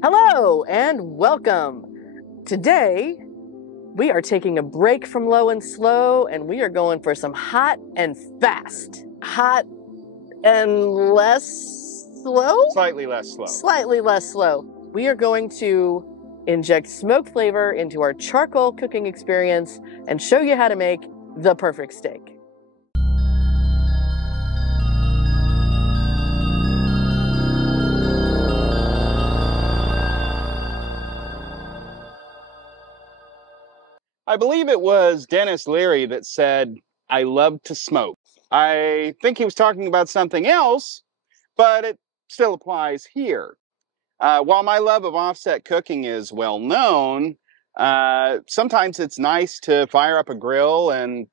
Hello and welcome. Today, we are taking a break from low and slow and we are going for some hot and fast. Hot and less slow? Slightly less slow. Slightly less slow. We are going to inject smoke flavor into our charcoal cooking experience and show you how to make the perfect steak. I believe it was Dennis Leary that said, "I love to smoke." I think he was talking about something else, but it still applies here. While my love of offset cooking is well known, sometimes it's nice to fire up a grill and,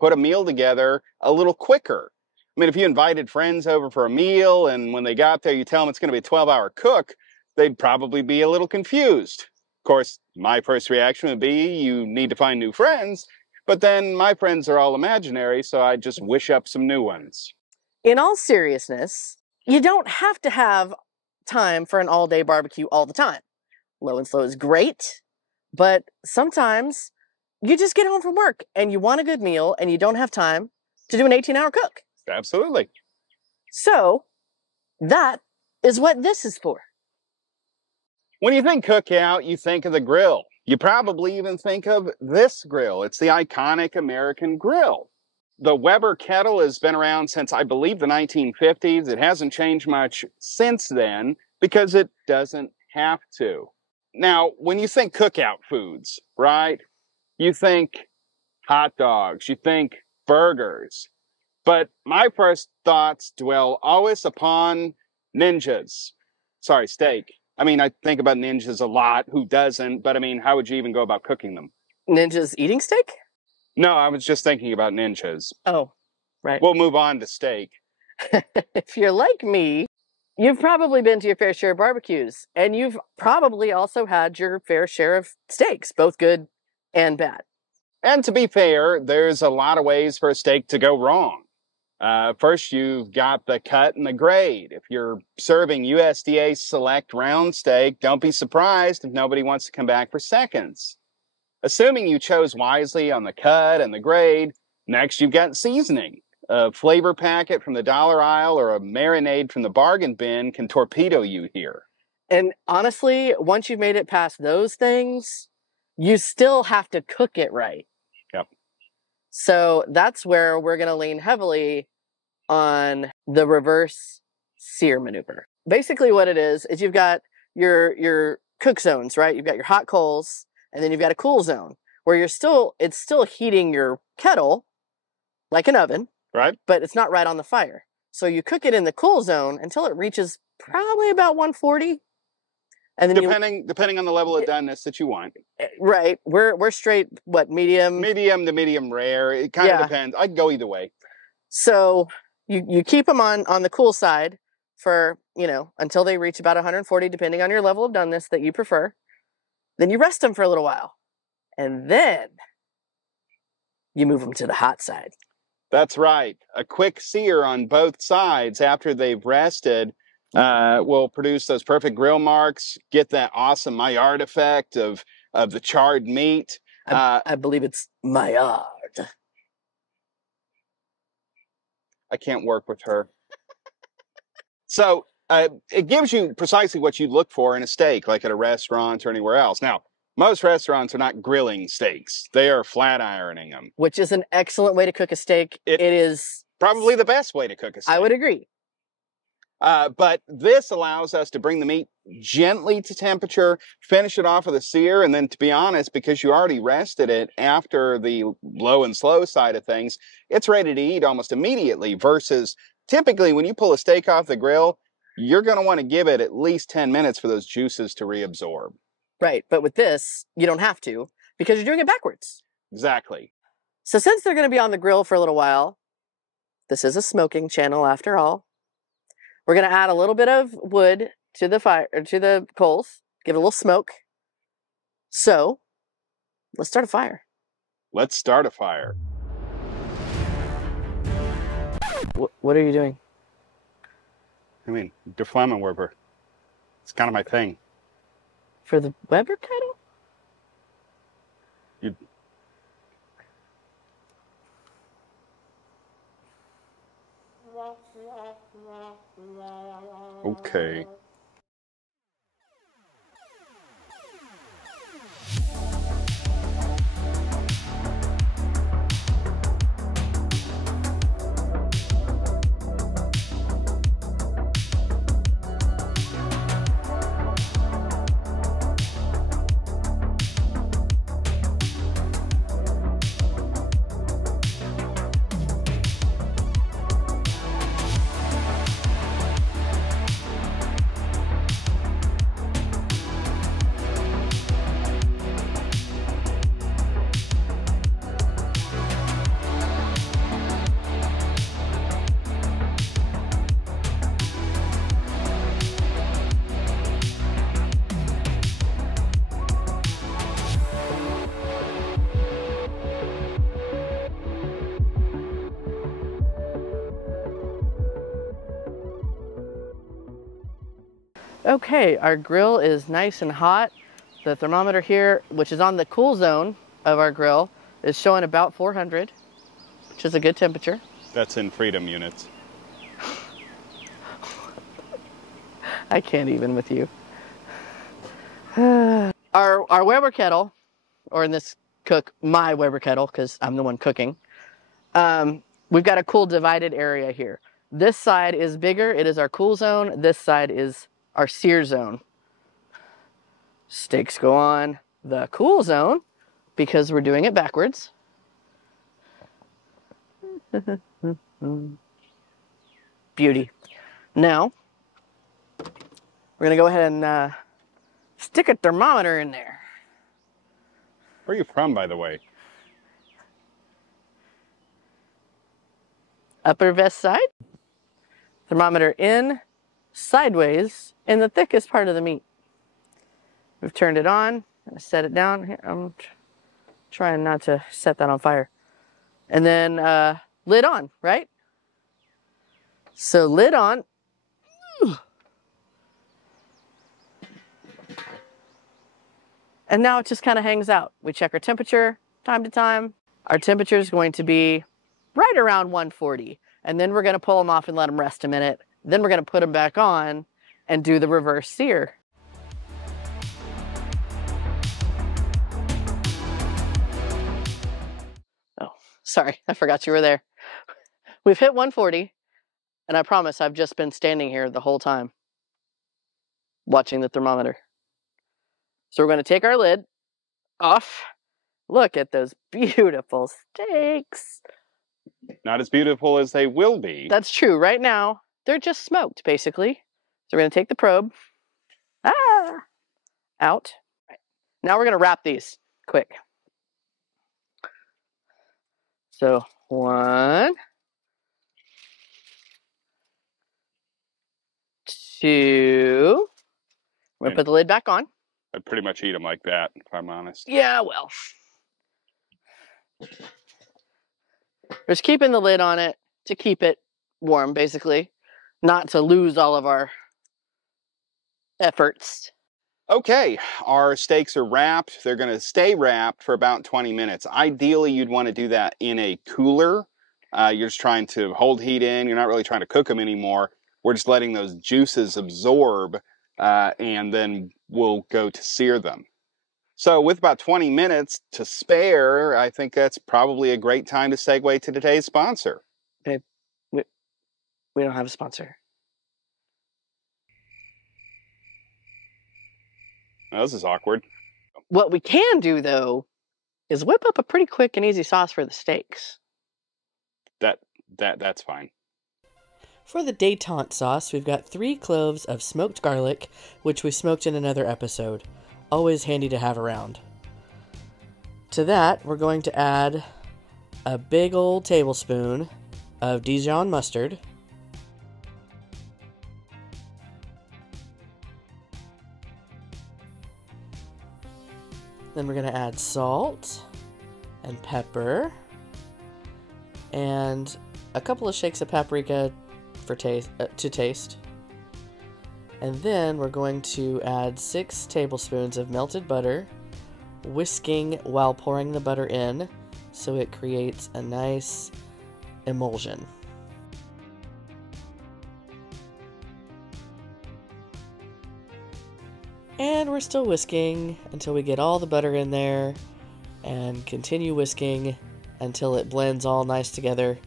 put a meal together a little quicker. I mean, if you invited friends over for a meal and when they got there, you tell them it's going to be a 12-hour cook, they'd probably be a little confused. Of course, my first reaction would be, you need to find new friends, but then my friends are all imaginary, so I just wish up some new ones. In all seriousness, you don't have to have time for an all-day barbecue all the time. Low and slow is great, but sometimes you just get home from work and you want a good meal and you don't have time to do an 18-hour cook. Absolutely. So that is what this is for. When you think cookout, you think of the grill. You probably even think of this grill. It's the iconic American grill. The Weber Kettle has been around since, I believe, the 1950s. It hasn't changed much since then because it doesn't have to. Now, when you think cookout foods, right, you think hot dogs, you think burgers. But my first thoughts dwell always upon ninjas. Sorry, steak. I mean, I think about ninjas a lot. Who doesn't? But I mean, how would you even go about cooking them? Ninjas eating steak? No, I was just thinking about ninjas. Oh, right. We'll move on to steak. If you're like me, you've probably been to your fair share of barbecues, and you've probably also had your fair share of steaks, both good and bad. And to be fair, there's a lot of ways for a steak to go wrong. First, you've got the cut and the grade. If you're serving USDA select round steak, don't be surprised if nobody wants to come back for seconds. Assuming you chose wisely on the cut and the grade, next you've got seasoning. A flavor packet from the dollar aisle or a marinade from the bargain bin can torpedo you here. And honestly, once you've made it past those things, you still have to cook it right. Yep. So that's where we're going to lean heavily on the reverse sear maneuver. Basically what it is you've got your cook zones, right? You've got your hot coals, and then you've got a cool zone where it's still heating your kettle like an oven, right? But it's not right on the fire. So you cook it in the cool zone until it reaches probably about 140. And then depending on the level of doneness that you want. Right. We're straight, what, medium? Medium to medium rare. It kind of depends. I'd go either way. So you keep them on the cool side for, until they reach about 140, depending on your level of doneness that you prefer. Then you rest them for a little while. And then you move them to the hot side. That's right. A quick sear on both sides after they've rested will produce those perfect grill marks, get that awesome Maillard effect of the charred meat. I believe it's Maillard. I can't work with her. So it gives you precisely what you look for in a steak, like at a restaurant or anywhere else. Now, most restaurants are not grilling steaks. They are flat ironing them. Which is an excellent way to cook a steak. It is probably the best way to cook a steak. I would agree. But this allows us to bring the meat gently to temperature, finish it off with a sear, and then, to be honest, because you already rested it after the low and slow side of things, it's ready to eat almost immediately, versus typically when you pull a steak off the grill, you're going to want to give it at least 10 minutes for those juices to reabsorb. Right, but with this, you don't have to, because you're doing it backwards. Exactly. So since they're going to be on the grill for a little while, this is a smoking channel after all, we're going to add a little bit of wood to the fire, or to the coals, give it a little smoke. So, let's start a fire. Let's start a fire. What are you doing? I mean, Geflammenwerper. It's kind of my thing. For the Weber Kettle? You... Okay. Okay, our grill is nice and hot. The thermometer here, which is on the cool zone of our grill, is showing about 400, which is a good temperature. That's in freedom units. I can't even with you. Our Weber Kettle, or in this my Weber Kettle, because I'm the one cooking, we've got a cool divided area here. This side is bigger, it is our cool zone. This side is our sear zone. Steaks go on the cool zone because we're doing it backwards. Beauty. Now, we're gonna go ahead and stick a thermometer in there. Where are you from, by the way? Upper West Side. Thermometer in, sideways, in the thickest part of the meat. We've turned it on. I'm gonna set it down. Here, I'm trying not to set that on fire. And then lid on, right? So lid on. And now it just kind of hangs out. We check our temperature time to time. Our temperature is going to be right around 140. And then we're going to pull them off and let them rest a minute. Then we're going to put them back on and do the reverse sear. Oh, sorry, I forgot you were there. We've hit 140, and I promise I've just been standing here the whole time watching the thermometer. So we're going to take our lid off. Look at those beautiful steaks. Not as beautiful as they will be. That's true. Right now, they're just smoked, basically. So we're going to take the probe out. Now we're going to wrap these quick. So 1, 2. We're going to put the lid back on. I'd pretty much eat them like that, if I'm honest. Yeah, well. We're just keeping the lid on it to keep it warm, basically. Not to lose all of our efforts. Okay, our steaks are wrapped. They're going to stay wrapped for about 20 minutes. Ideally, you'd want to do that in a cooler. You're just trying to hold heat in. You're not really trying to cook them anymore. We're just letting those juices absorb, and then we'll go to sear them. So with about 20 minutes to spare, I think that's probably a great time to segue to today's sponsor. Babe, we don't have a sponsor. Oh, this is awkward. What we can do, though, is whip up a pretty quick and easy sauce for the steaks. That's fine. For the détente sauce, we've got 3 cloves of smoked garlic, which we smoked in another episode. Always handy to have around. To that, we're going to add a big old tablespoon of Dijon mustard. Then we're going to add salt and pepper and a couple of shakes of paprika for to taste. And then we're going to add 6 tablespoons of melted butter, whisking while pouring the butter in so it creates a nice emulsion. And we're still whisking until we get all the butter in there, and continue whisking until it blends all nice together.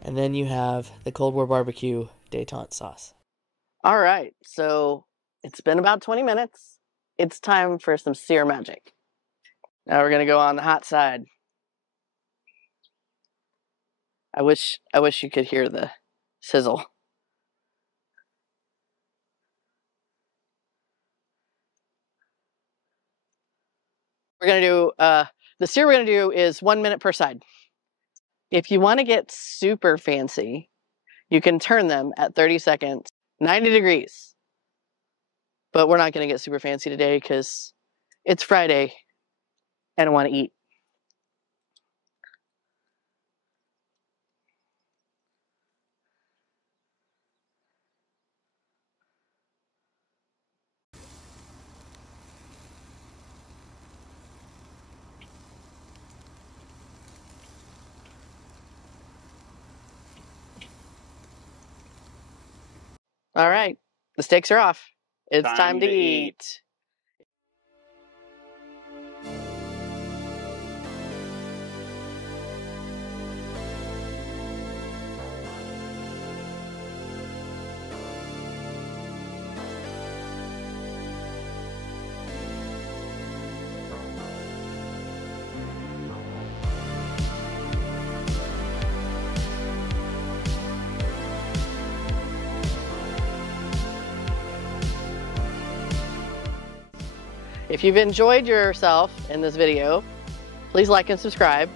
And then you have the Cold War Barbecue détente sauce. All right, so it's been about 20 minutes. It's time for some sear magic. Now we're gonna go on the hot side. I wish you could hear the sizzle. We're gonna do the sear we're gonna do is 1 minute per side. If you want to get super fancy, you can turn them at 30 seconds, 90 degrees. But we're not gonna get super fancy today because it's Friday and I want to eat. All right, the steaks are off. It's time to eat. If you've enjoyed yourself in this video, please like and subscribe.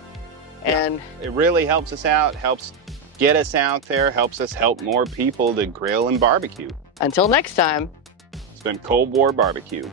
And it really helps us out, helps get us out there, helps us help more people to grill and barbecue. Until next time, it's been Cold War Barbecue.